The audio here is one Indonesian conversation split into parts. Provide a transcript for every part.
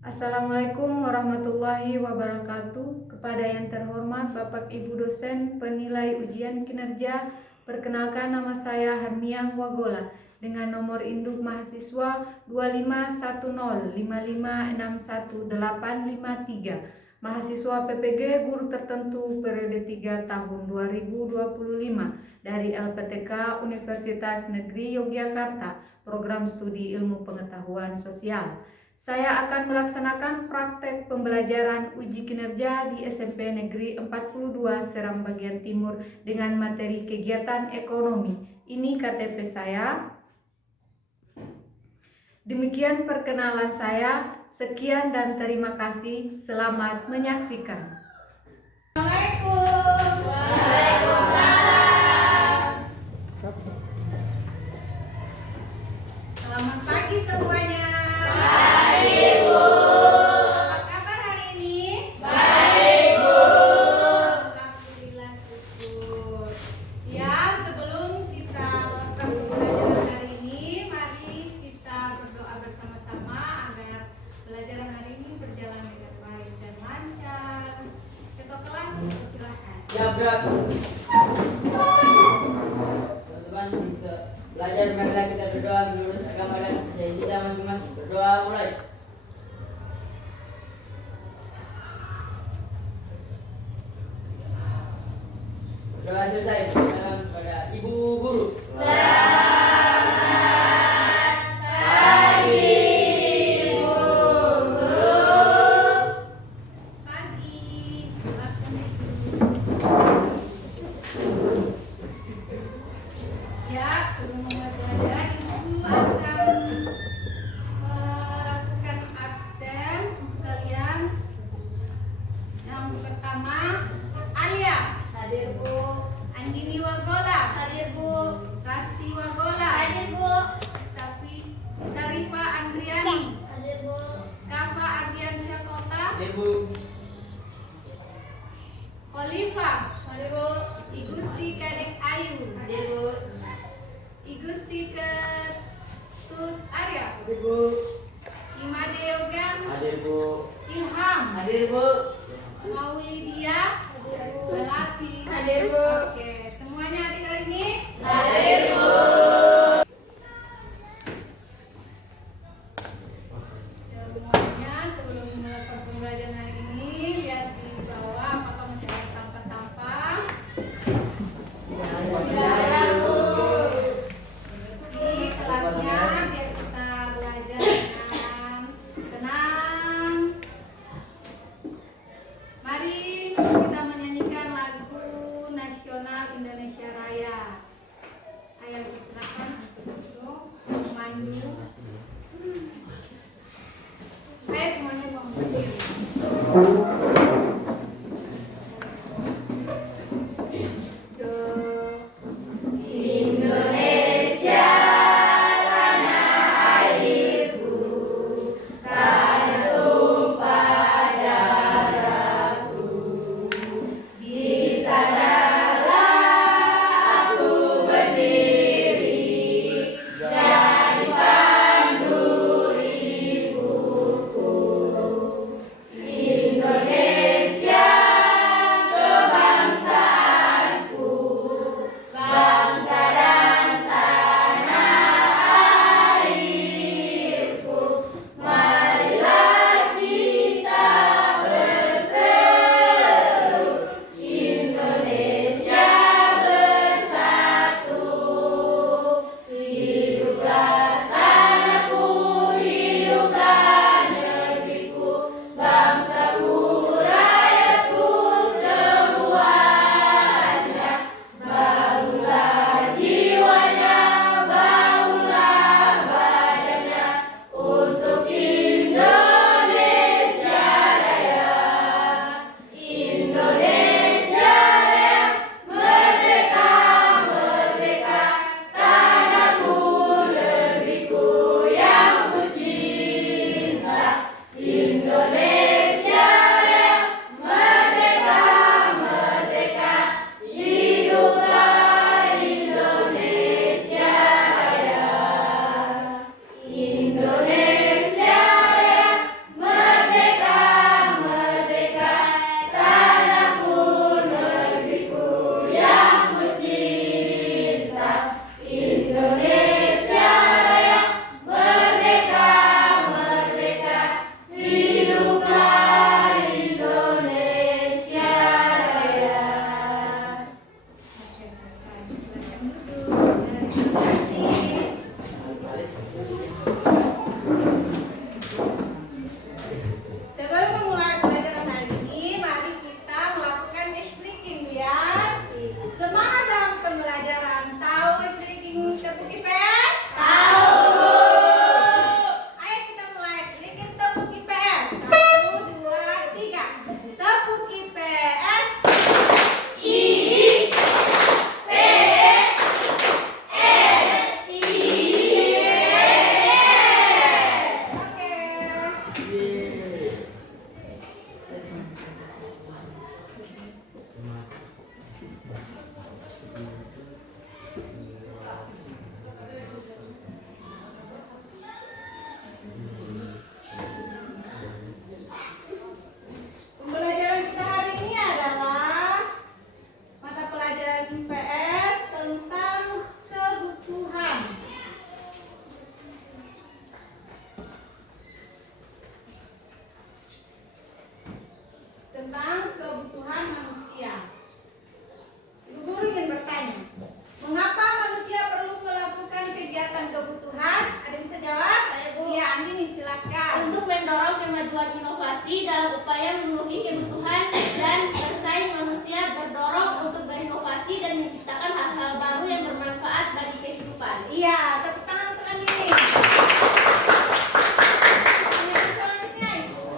Assalamualaikum warahmatullahi wabarakatuh. Kepada yang terhormat Bapak Ibu dosen penilai ujian kinerja, perkenalkan nama saya Harmiang Wagola dengan nomor induk mahasiswa 25155618853. Mahasiswa PPG Guru Tertentu periode 3 tahun 2025 dari LPTK Universitas Negeri Yogyakarta, Program Studi Ilmu Pengetahuan Sosial. Saya akan melaksanakan praktek pembelajaran uji kinerja di SMP Negeri 42 Seram Bagian Timur dengan materi kegiatan ekonomi. Ini KTP saya. Demikian perkenalan saya. Sekian dan terima kasih. Selamat menyaksikan. Assalamualaikum. Waalaikumsalam. Selamat pagi semuanya. Baik, Bu. Apa kabar hari ini? Baik, Bu. Alhamdulillah, syukur. Ya, sebelum kita melakukan pembelajaran hari ini, mari kita berdoa bersama-sama agar pelajaran hari ini berjalan dengan baik dan lancar. Ketua kelas, silakan. Ya, berat. Teman-teman, kita belajar, marilah kita berdoa menurut agama dan kepercayaan kita masing-masing. Berdoa mulai. Berdoa selesai. Salam kepada Ibu Guru. Ya, sebelum memulai pelajaran, Ibu akan melakukan absen untuk kalian. Yang pertama, Alia. Hadir, Bu. Andini Wagola. Hadir, Bu. Rasti Wagola. Hadir, Bu. Sarifa Andriani. Hadir, Bu. Kafa Ardiansyah Kota. Hadir, Bu. Oliva. Hadir, Bu. Igusti Kadek Ayu. Hadir, Bu. Igusti Ketut Arya. Hadir, Bu. Imade Yoga. Hadir, Bu. Ilham. Hadir, Bu. Maulidia. Melati. Hadir, Bu. Oke, semuanya hadir hari ini? Hadir, Bu. Semuanya sebelum melakukan pembelajaran hari ini, lihat di bawah apakah masih ada sampah-sampah. Tidak ada, Bu. Bersih kelasnya biar kita belajar dengan tenang. Mari kita menyanyikan lagu nasional Indonesia Raya. Ayo silakan untuk memandu. Ayo semuanya bangun berdiri. Do. Indonesia tanah airku, tak tumpah darahku. Di sanalah aku berdiri, jadi pandu ibuku. Indonesia silakan. Untuk mendorong kemajuan inovasi dalam upaya memenuhi kebutuhan dan bersaing, manusia berdorong untuk berinovasi dan menciptakan hal-hal baru yang bermanfaat bagi kehidupan. Iya, tepuk tangan untuk Andi. Yang selanjutnya itu,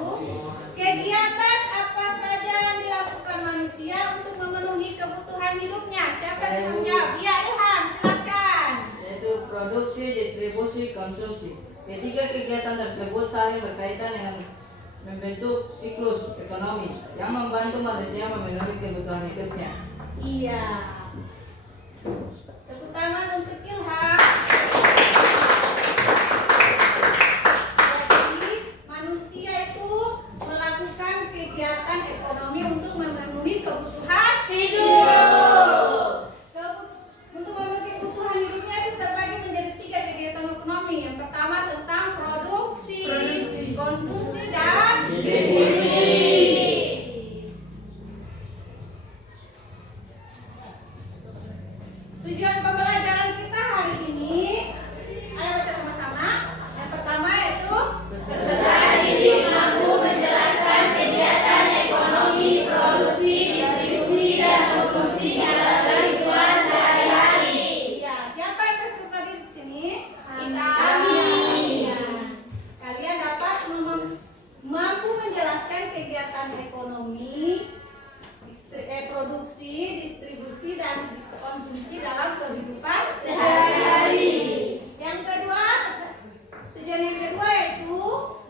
kegiatan apa saja yang dilakukan manusia untuk memenuhi kebutuhan hidupnya? Siapa yang bisa menjawab? Iya, Ilham, silakan. Yaitu produksi, distribusi, konsumsi. Ketiga kegiatan tersebut saling berkaitan dengan membentuk siklus ekonomi yang membantu manusia memenuhi kebutuhan hidupnya. Iya. Tepuk tangan untuk Ilham. Jadi, manusia itu melakukan kegiatan ekonomi untuk memenuhi kebutuhan hidup. Untuk memenuhi kebutuhan hidupnya itu terbagi menjadi 3 kegiatan ekonomi. Yang pertama tentang produksi, konsumsi, dan distribusi. Tujuan pembelajaran kita hari ini, ayo baca sama-sama. Yang pertama yaitu Peserta didik mampu menjelaskan kegiatan ekonomi, produksi, distribusi, dan konsumsi dalam kehidupan sehari-hari. iya, siapa yang peserta didik sini? Kami. Iya. Kalian dapat mampu menjelaskan kegiatan ekonomi, produksi, distribusi, dan konsumsi dalam kehidupan Sehari-hari. Yang kedua, tujuan yang kedua yaitu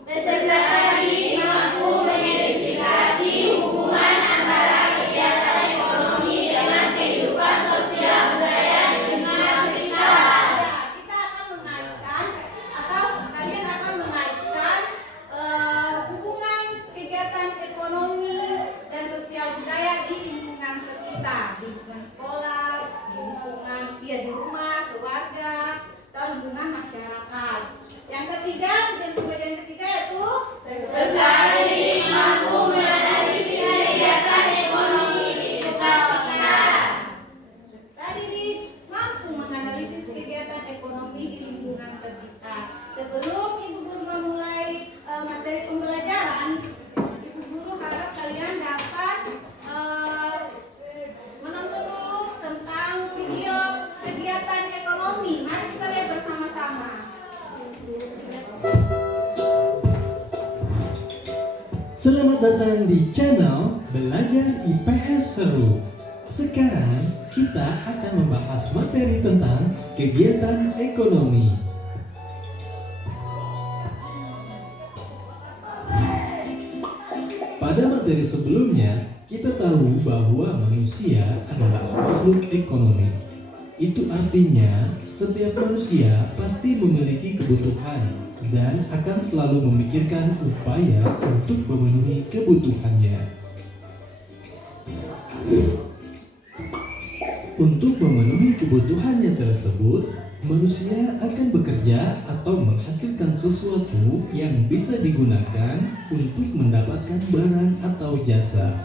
Peserta didik mampu mengidentifikasi hubungan antara kegiatan ekonomi dengan kehidupan sosial budaya di lingkungan sekitar. ya, kita akan menaikkan atau kalian akan menaikkan hubungan kegiatan ekonomi dan sosial budaya di lingkungan sekitar, di lingkungan sekolah, di lingkungan di rumah, keluarga, atau lingkungan masyarakat. Yang ketiga, tujuan yang ketiga yaitu Peserta didik mampu menganalisis kegiatan ekonomi di sekitar sekitar. Tadi mampu menganalisis kegiatan ekonomi di lingkungan sekitar. Sebelum Ibu Guru memulai materi pembelajaran, Ibu Guru harap kalian dapat menonton dulu tentang video kegiatan ekonomi. Mari kita lihat bersama-sama. Selamat datang di channel Belajar IPS Seru. Sekarang kita akan membahas materi tentang kegiatan ekonomi. Pada materi sebelumnya, kita tahu bahwa manusia adalah makhluk ekonomi. Itu artinya setiap manusia pasti memiliki kebutuhan dan akan selalu memikirkan upaya untuk memenuhi kebutuhannya. Untuk memenuhi kebutuhannya tersebut, manusia akan bekerja atau menghasilkan sesuatu yang bisa digunakan untuk mendapatkan barang atau jasa.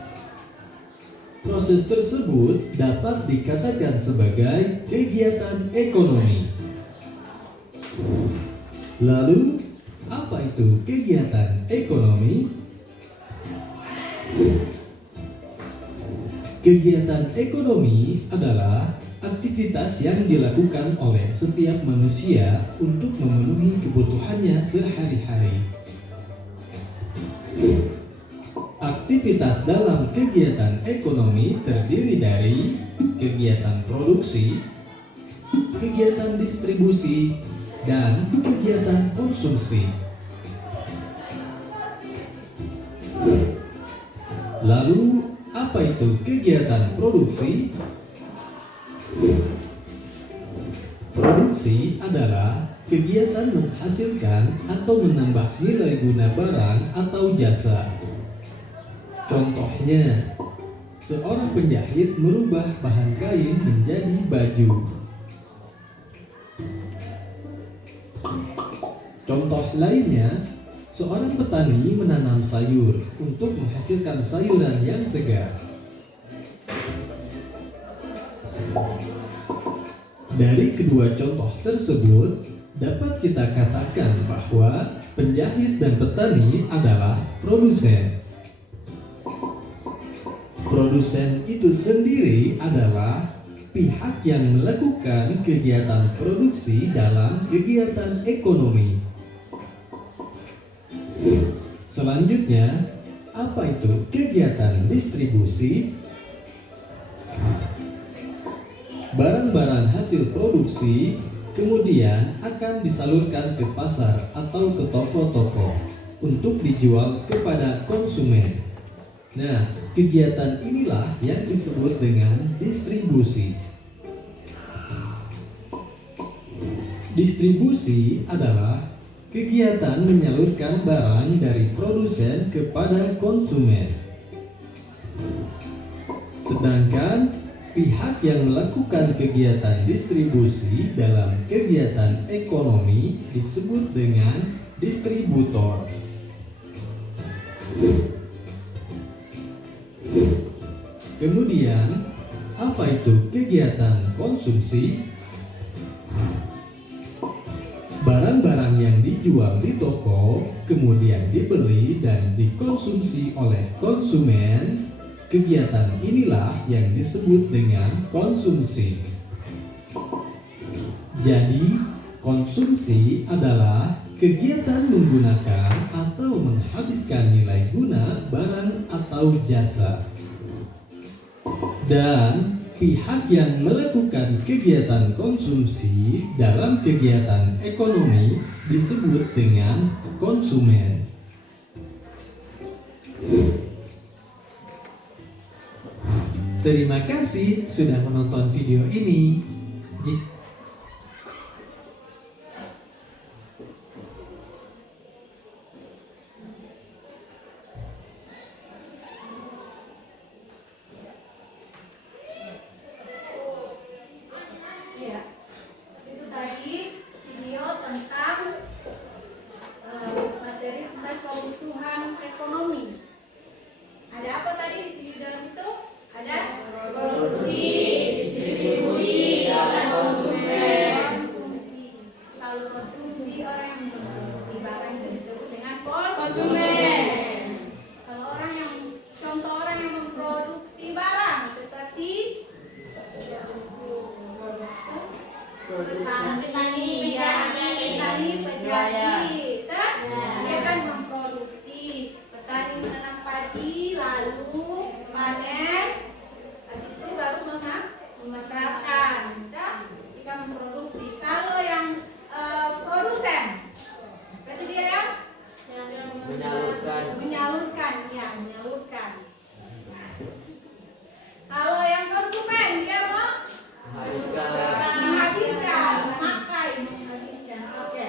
Proses tersebut dapat dikatakan sebagai kegiatan ekonomi. Lalu, apa itu kegiatan ekonomi? Kegiatan ekonomi adalah aktivitas yang dilakukan oleh setiap manusia untuk memenuhi kebutuhannya sehari-hari. Aktivitas dalam kegiatan ekonomi terdiri dari kegiatan produksi, kegiatan distribusi, dan kegiatan konsumsi. Lalu, apa itu kegiatan produksi? Produksi adalah kegiatan menghasilkan atau menambah nilai guna barang atau jasa. Contohnya, seorang penjahit merubah bahan kain menjadi baju. Contoh lainnya, seorang petani menanam sayur untuk menghasilkan sayuran yang segar. Dari kedua contoh tersebut, dapat kita katakan bahwa Penjahit dan petani adalah produsen. Produsen itu sendiri adalah pihak yang melakukan kegiatan produksi dalam kegiatan ekonomi. Selanjutnya, apa itu kegiatan distribusi? Barang-barang hasil produksi kemudian akan disalurkan ke pasar atau ke toko-toko untuk dijual kepada konsumen. Nah, kegiatan inilah yang disebut dengan distribusi. Distribusi adalah kegiatan menyalurkan barang dari produsen kepada konsumen. Sedangkan pihak yang melakukan kegiatan distribusi dalam kegiatan ekonomi disebut dengan distributor. Kemudian, apa itu kegiatan konsumsi? Barang-barang yang dijual di toko kemudian dibeli dan dikonsumsi oleh konsumen. Kegiatan inilah yang disebut dengan konsumsi. Jadi, konsumsi adalah kegiatan menggunakan atau menghabiskan nilai guna barang atau jasa. Dan pihak yang melakukan kegiatan konsumsi dalam kegiatan ekonomi disebut dengan konsumen. Terima kasih sudah menonton video ini. Iya, itu tadi video tentang materi tentang kebutuhan ekonomi. Ada apa tadi di dalam itu? Ada produksi, distribusi, dan konsumsi. Kalau konsumsi, orang yang memproduksi barang itu disebut dengan konsumen. Kalau contoh orang yang memproduksi barang seperti petani, penjahit, dia kan memproduksi. Petani menanam padi, lalu panen, habis itu baru memasarkan. Jika memproduksi. Kalau yang produsen, berarti dia yang menyalurkan. Kalau yang konsumen, dia menghabiskan. Oke.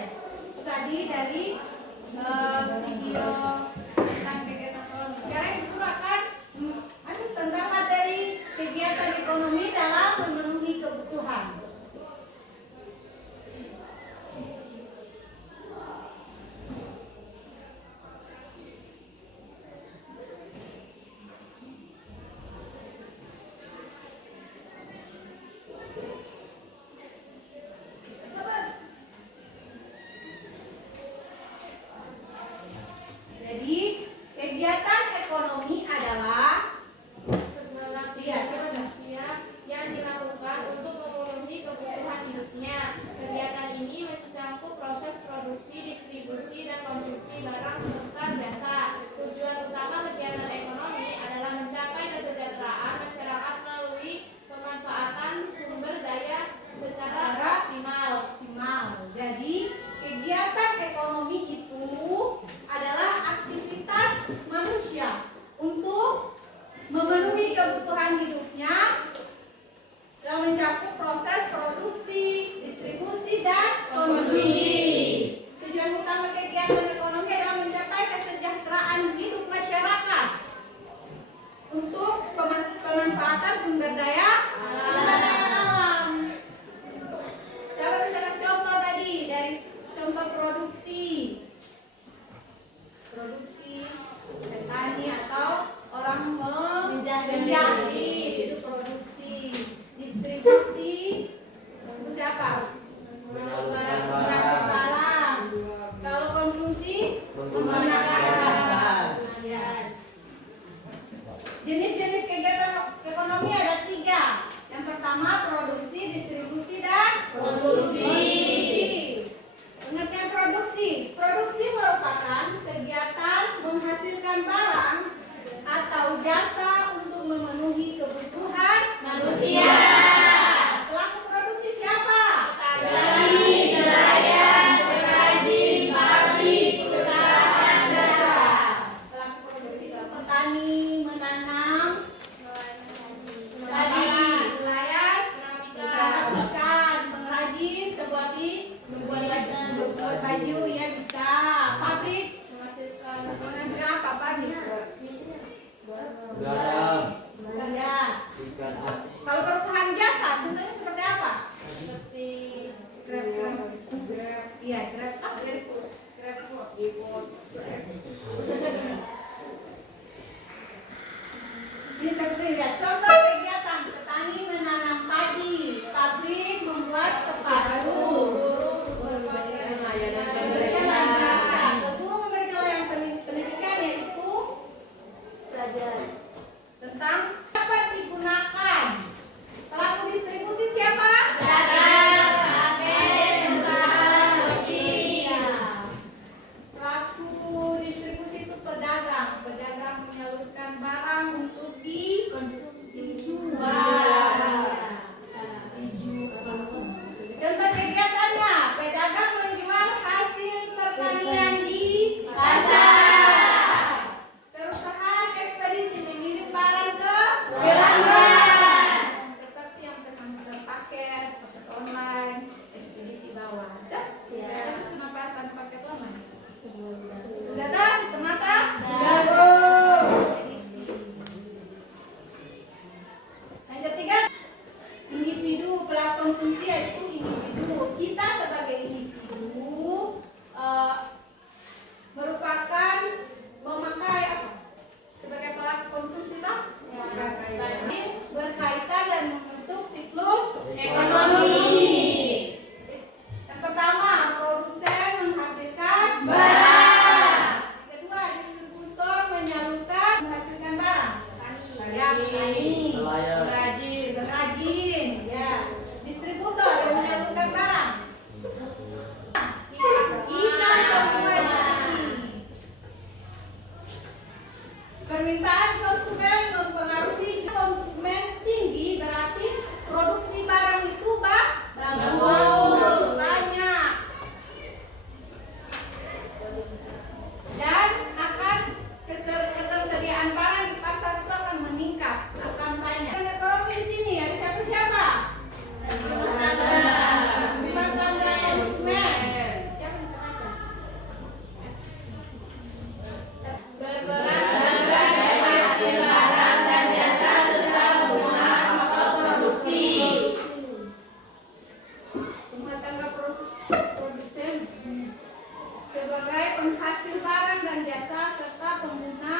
Tadi dari video tentang kegiatan ekonomi. Sekarang Ibu akan tentang materi kegiatan ekonomi dalam memenuhi kebutuhan. Jadi kegiatan ekonomi adalah yang dilakukan untuk memenuhi kebutuhan hidupnya. Kegiatan ini mencakup proses produksi, distribusi, dan konsumsi barang serta jasa. Tujuan utama kegiatan ekonomi adalah mencapai kesejahteraan masyarakat melalui pemanfaatan sumber daya secara optimal. Jadi kegiatan ekonomi itu adalah aktivitas manusia untuk memenuhi kebutuhan hidupnya yang mencakup proses produksi, distribusi, dan konsumsi. Tujuan utama kegiatan ekonomi adalah mencapai kesejahteraan hidup masyarakat untuk pemanfaatan sumber daya alam. Siapa bisa kasih contoh tadi dari contoh produksi petani atau orang menjahit, itu produksi. Distribusi itu siapa? Mengangkut barang. Kalau konsumsi Kemanusiaan. Jenis-jenis kegiatan ekonomi ada 3. Yang pertama produksi, distribusi, dan konsumsi. Pengertian produksi. Produksi merupakan kegiatan menghasilkan barang atau jasa untuk memenuhi kebutuhan manusia. Pelaku produksi siapa? Petani, nelayan, pengrajin, pabrik, perusahaan jasa. Pelaku produksi itu petani menanam, nelayan menangkap ikan, pengrajin membuat baju ya bisa. Pabrik menghasilkan apa? Pabrik. Garam, Ya. ikan asin. Kalau perusahaan jasa contohnya seperti apa? Seperti Grab. Iya, Grab. Ini seperti lihat contoh kegiatan petani menanam padi, pabrik membuat sepatu, memberikan layanan, guru memberikan layanan pendidikan yaitu tentang dapat digunakan. Pelaku distribusi siapa? Pelaku distribusi itu pedagang. Pedagang menyalurkan barang untuk dikonsumsi. Contoh kegiatannya, pedagang menjual hasil pertanian di pasar. Perusahaan ekspedisi mengirim barang ke pelanggan. Seperti yang pesan paket online, ekspedisi bawah. Terus kenapa pesan paket online? Sudah tahu ternyata? Yang ketiga, individu pelaku konsumsi yaitu individu. Kita sebagai individu merupakan memakai apa? Sebagai pelaku konsumsi toh? Berkaitan dan membentuk siklus ekonomi. Yang pertama, produsen menghasilkan barang. Yang kedua, distributor menyalurkan menghasilkan barang. Petani, Nelayan. pengrajin, ya. Distributor yang menyalurkan barang. Kita semua di sini. Permintaan konsumen mempengaruhi konsumen tinggi berarti produksi barang itu bagus, banyak, dan akan ketersediaan barang di pasar itu akan meningkat, akan banyak. Dan ekonomi di sini ada siapa? Rumah tangga konsumen. Siapa yang sengaja? berperan sebagai hasil barang dan jasa serta penggunaan pokok produksi. Rumah tangga produsen sebagai penghasil barang dan jasa serta pengguna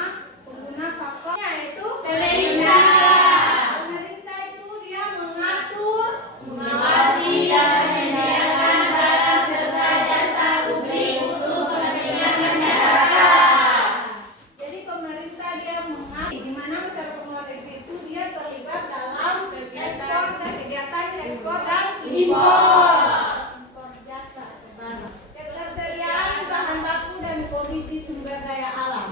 faktornya yaitu Pemerintah. Pemerintah itu dia mengatur, Mengawasi dan menyediakan barang serta jasa publik untuk kepentingan masyarakat. jadi pemerintah dia mengatur di mana masyarakat luar negeri itu dia terlibat dalam ekspor dan kegiatan ekspor dan impor jasa barang. Ketersediaan bahan baku dan kondisi sumber daya alam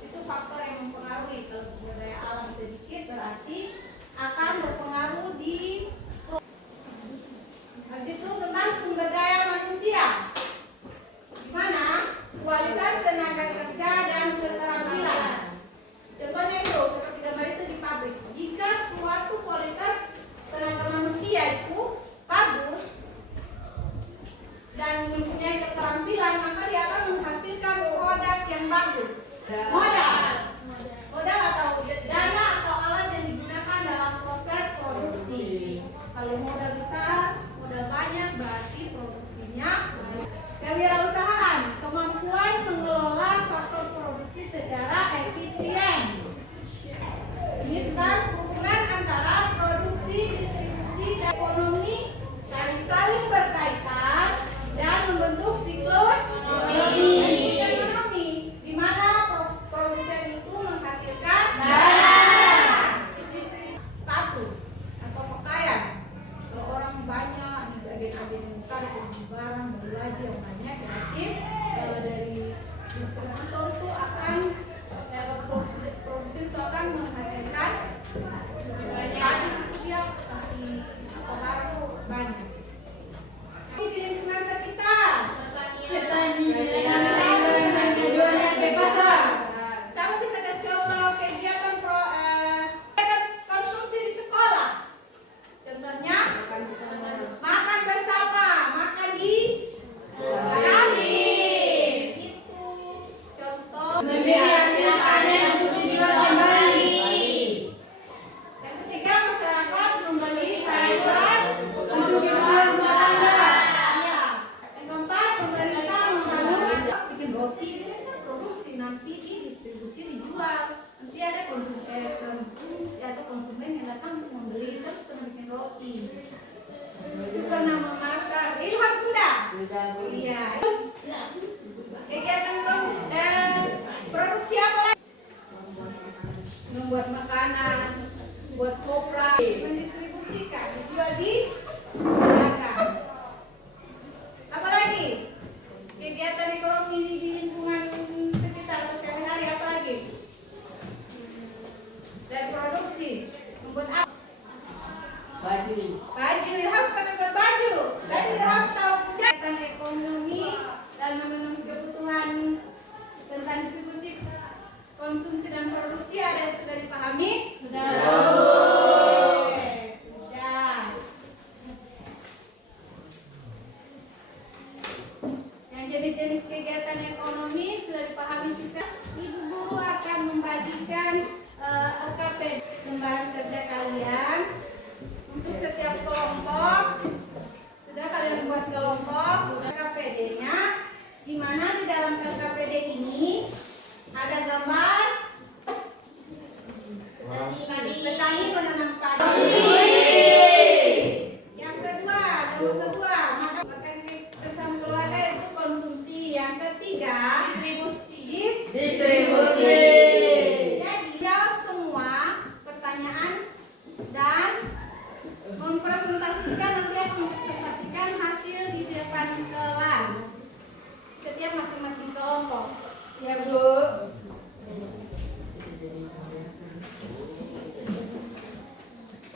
itu faktor yang mempengaruhi. Kalau sumber daya alam sedikit berarti akan berpengaruh di. Habis itu tentang sumber daya manusia, di mana kualitas tenaga kerja dan keterampilan. Contohnya itu seperti gambar itu di pabrik. Jika suatu kualitas tenaga manusia itu bagus dan mempunyai keterampilan, maka dia akan menghasilkan produk yang bagus. Modal atau dana atau alat yang digunakan dalam proses produksi. Kalau modal besar, modal banyak berarti produksinya. Kewirausahaan, kemampuan mengelola itu akan produksi itu akan menghasilkan banyak dia kasih apa baru banyak. Di lingkungan sekitar sama bisa kasih contoh kegiatan konsumsi di sekolah. Contohnya makan bersama, makan di kantin. Itu contoh. Yang ketiga, masyarakat membeli sayuran untuk kebutuhan rumah tangga. Iya. Yang keempat, pemerintah membangun bikin roti, dia kan produksi nanti didistribusi dijual. Nanti ada konsumsi atau konsumen yang datang untuk membeli, itu pernah bikin roti. Itu pernah memasak. Ilham sudah? Iya. Terus kegiatan produksi apa lagi? Membuat makanan, buat kopra, mendistribusikan, dijual di pedagang. Apalagi kegiatan ekonomi di lingkungan sekitar atau sehari-hari apa lagi? Dan produksi membuat apa? Baju. Baju, Ilham kan membuat baju. Berarti Ilham tahu kegiatan ekonomi dan memenuhi kebutuhan tentang distribusi, konsumsi dan produksi ada yang sudah dipahami? Sudah. Yang jenis-jenis kegiatan ekonomi sudah dipahami juga. Ibu guru akan membagikan LKP lembaran kerja kalian untuk setiap kelompok. Sudah kalian membuat kelompok LKPD-nya, di mana di dalam LKPD ini ada gambar petani menanam padi. Yang kedua, maka makan bersama keluarga itu konsumsi. Yang ketiga, distribusi. Jadi jawab semua pertanyaan dan mempresentasikan, nanti akan mempresentasikan hasil di depan kelas setiap masing-masing kelompok. Ya Bu.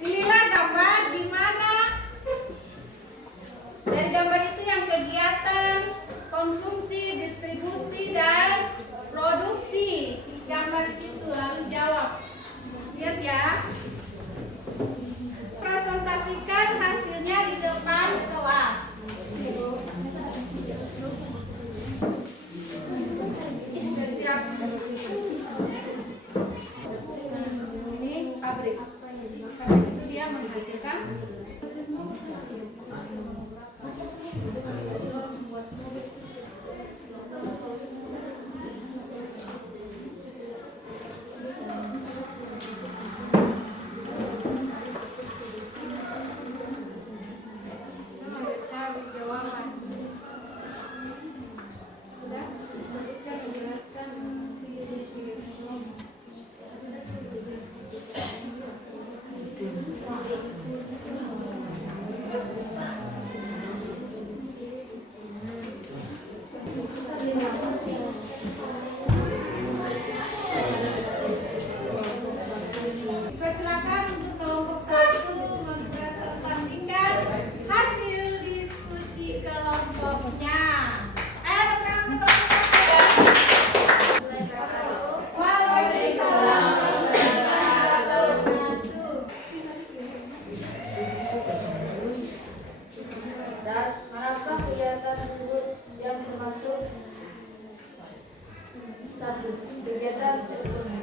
Pilihlah gambar di mana dari gambar itu yang kegiatan konsumsi, distribusi dan produksi. Gambar di situ lalu jawab. Lihat ya. Presentasikan hasilnya di depan kelas. Setiap ini pabrik. Pabrik itu dia menghasilkan Persilakan untuk kelompok 1 mempresentasikan hasil diskusi kelompoknya. Ayo teman-teman. Waalaikumsalam warahmatullahi wabarakatuh. Dan manakah kegiatan tersebut yang termasuk satu kegiatan ekonomi?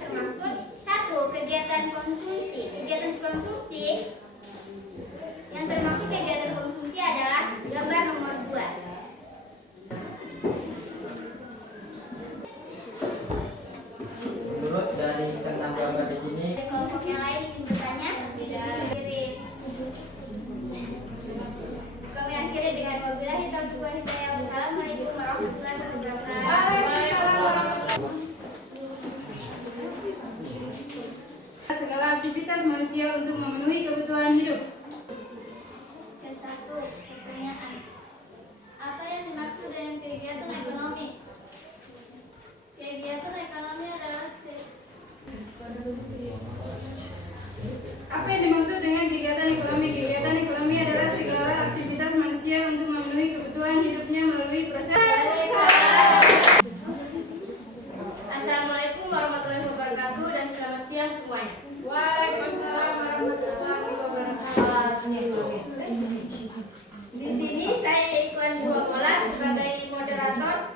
Termasuk satu kegiatan konsumsi. Kegiatan konsumsi yang termasuk kegiatan konsumsi adalah gambar nomor 2. Menurut dari keenam gambar di sini, Kelompok yang lain ingin bertanya? Kiri. Kami akhiri dengan wabillahi taufiq wal hidayah. Wassalamualaikum warahmatullahi wabarakatuh. Waalaikumsalam. Segala aktivitas manusia untuk memenuhi kebutuhan hidup. Yang satu, pertanyaan. Apa yang dimaksud dengan kegiatan ekonomi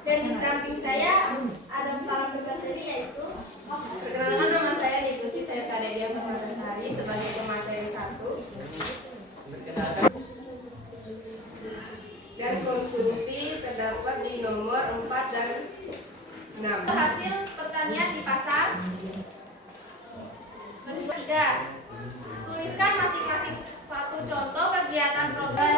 dan di samping saya ada para pemateri yaitu perkenalkan nama saya Niputi, saya Kadelia Permatasari sebagai pemateri 1. Perkenalkan. Dan konsumsi terdapat di nomor 4 dan 6. Hasil pertanian di pasar. Kedua, 3. Tuliskan masing-masing satu contoh kegiatan program.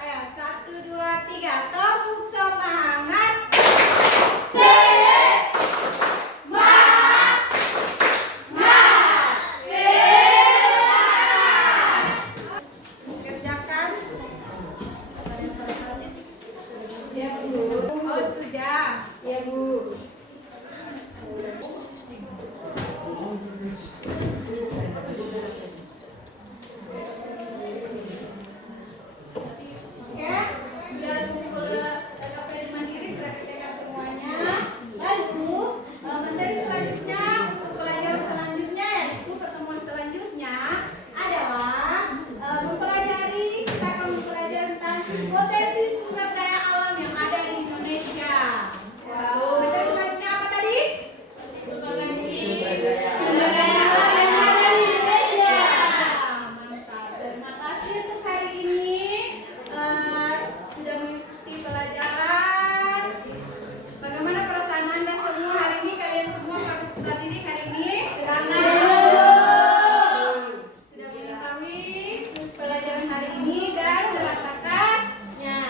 Ayo, 1, 2, 3, tepuk semangat. Kerjakan. Ya, Bu. Oh, sudah. Ya, Bu. Oke, sudah kumpul KPR Mandiri sudah dicetak semuanya. Lalu materi selanjutnya untuk pelajaran selanjutnya yaitu pertemuan selanjutnya adalah mempelajari kita akan mempelajari tentang potensi sumber daya alam yang ada di Indonesia. Materi selanjutnya apa tadi? Potensi sumber daya alam yang ada di Indonesia. Mantap. Terima kasih untuk hari ini. Sudah mengikuti pelajaran. Bagaimana perasaan Anda semua hari ini? Kalian semua habis setelah didik hari ini? Sudah mengetahui pelajaran hari ini dan merasakannya.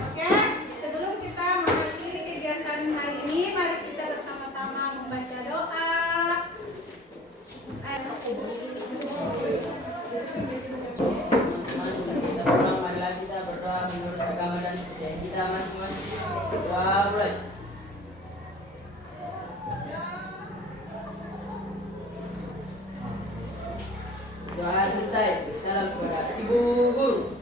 Oke, sebelum kita mengakhiri kegiatan hari ini, mari kita bersama-sama membaca doa. Marilah kita berdoa menurut agama dan kepercayaan kita masing-masing. Doa mulai. Doa selesai. Salam kepada Ibu Guru.